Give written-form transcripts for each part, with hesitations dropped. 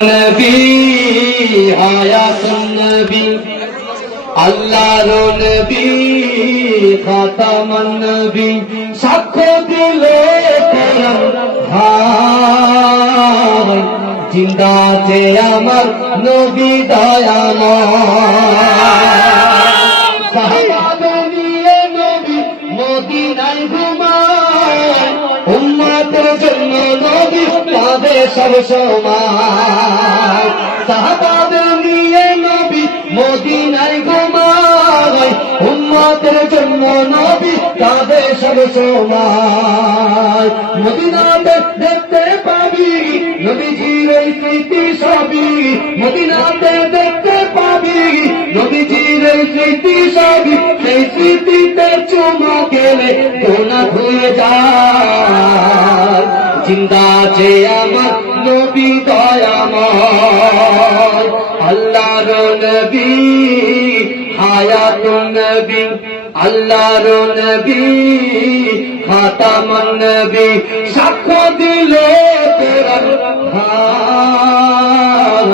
নবী হায়াতুন নবী আল্লাহর নবী খাতামান নবী সাক্ষ্য দিল কোরআন ভাই জিন্দা আছে আমার নবী দয়াময় সাহাবাদের নিয়ে নবী মদিনায় ঘুমায় উম্মতের জন্য নবী কাঁদে সব সময় সাহাবাদের নিয়ে নবী মদিনায় ঘুমায় উম্মতের জন্য নবী কাঁদে সব সময় মদিনাতে দেখতে পাবি নবীজির এই স্মৃতি সবই মদিনাতে দেখতে পাবি নবীজির এই স্মৃতি সবই সেই স্মৃতিতে চুমা গেলে গোনা ধুয়ে যায় জিন্দা আছে আমার নবী দয়াময় আল্লাহর নবী হায়াতুন নবী আল্লাহর নবী খাতামান নবী সাক্ষ্য দিল কোরআন ভাই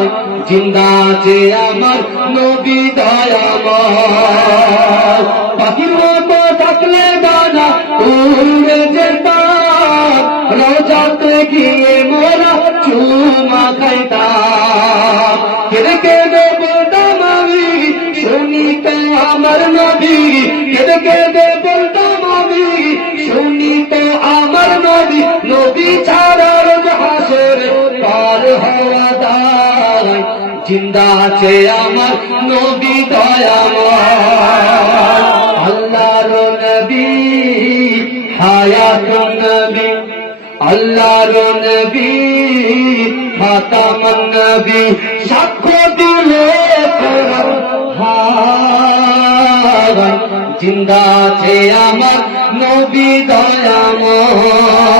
জিন্দা আছে আমার নবী দয়াময় পাখির মতো ডাকলে ডানা উড়ে যেতাম রোজাতে গিয়ে মোরা চুমা খাইতাম কেঁদে কেঁদে বলতাম আমি শুনিতে আমার নবী কেঁদে কেঁদে বলতাম আমি শুনিতে আমার নবী নবী ছাড়া রোজ হাসরে পার হওয়া দায় জিন্দা আছে আমার নবী দয়াময় আল্লাহর নবী হায়াতুন নবী আল্লাহর নবী খাতামান নবী সাক্ষ্য দিলে কোরআন ভাই জিন্দা আছে আমার নবী দয়াময়